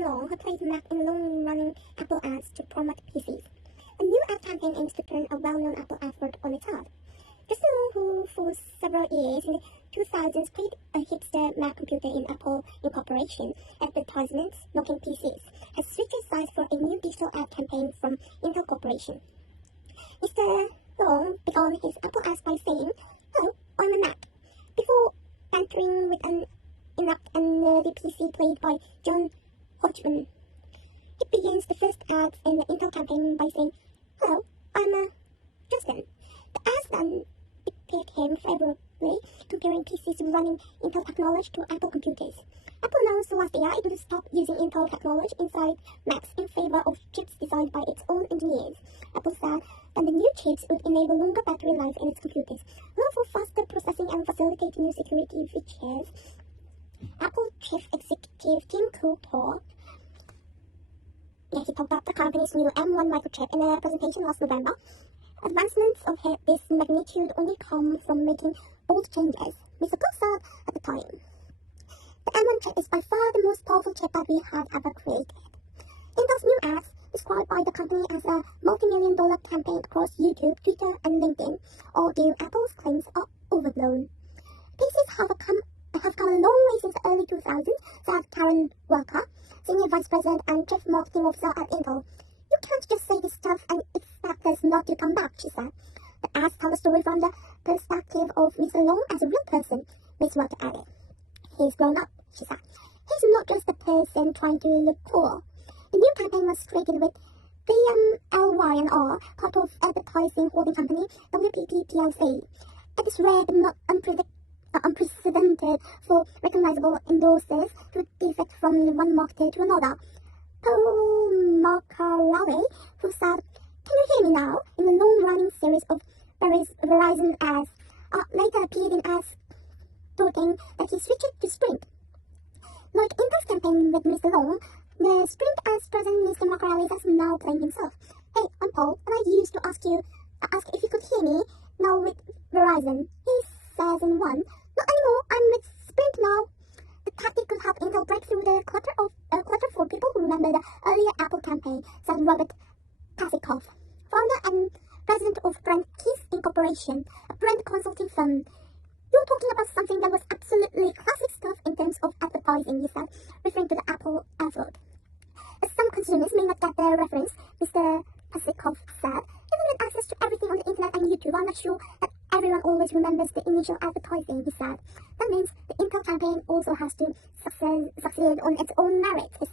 Long, who plays Mac in long-running Apple ads to promote PCs. A new ad campaign aims to turn a well-known Apple advert on its head. Mr. Long, who for several years in the 2000s played a hipster Mac computer in Apple Incorporation advertisements knocking PCs, has switched sides for a new digital ad campaign from Intel Corporation. Mr. Long began his Apple ads by saying, "Hello, I'm a Mac," before entering with an inept and nerdy PC played by John Hodgman. He begins the first ads in the Intel campaign by saying, "Hello, I'm Justin." The ads then depict him favorably, comparing PCs running Intel technology to Apple computers. Apple announced last year it would stop using Intel technology inside Macs in favor of chips designed by its own engineers. Apple said that the new chips would enable longer battery life in its computers, allow for faster processing and facilitate new security features. Apple Chief Executive Tim Cook talked about the company's new M1 microchip in a presentation last November. Advancements of this magnitude only come from making bold changes, Mr. Cook said at the time. The M1 chip is by far the most powerful chip that we have ever created. Intel's new ads, described by the company as a multi-million-dollar campaign across YouTube, Twitter, and LinkedIn, argue Apple's claims are overblown. PCs have come a long way since the early 2000s, said Karen Welker, Senior Vice President and Chief Marketing Officer at Intel. "You can't just say this stuff and expect us not to come back," she said. "The ads tell a story from the perspective of Mr. Long as a real person," Ms. Welker added. "He's grown up," she said. "He's not just a person trying to look cool." The new campaign was created with VMLY&R, part of advertising holding company WPP plc. It is rare but not unprecedented for recognizable endorsers to defect from one marketer to another. Paul Marcarelli, who said, "Can you hear me now?" in the long-running series of Verizon ads, later appeared in ads talking that he switched to Sprint. Like Intel's campaign with Mr. Long, the Sprint ads present Mr. Marcarelli as now playing himself. "Hey, I'm Paul, and I used to ask if you could hear me now with Verizon," he says in one. "Not anymore, I'm with Sprint now." The tactic could help Intel break through the clutter for people who remember the earlier Apple campaign, said Robert Kasikoff, founder and president of Brand Keith Incorporation, a brand consulting firm. "You're talking about something that was absolutely classic stuff in terms of advertising," he said, referring to the Apple advert. "As some consumers may not get the reference," Mr. Kasikoff said, "even with access to everything on the internet and YouTube, I'm not sure that everyone always remembers the initial advertising," he said. "That means the Intel campaign also has to succeed on its own merits," he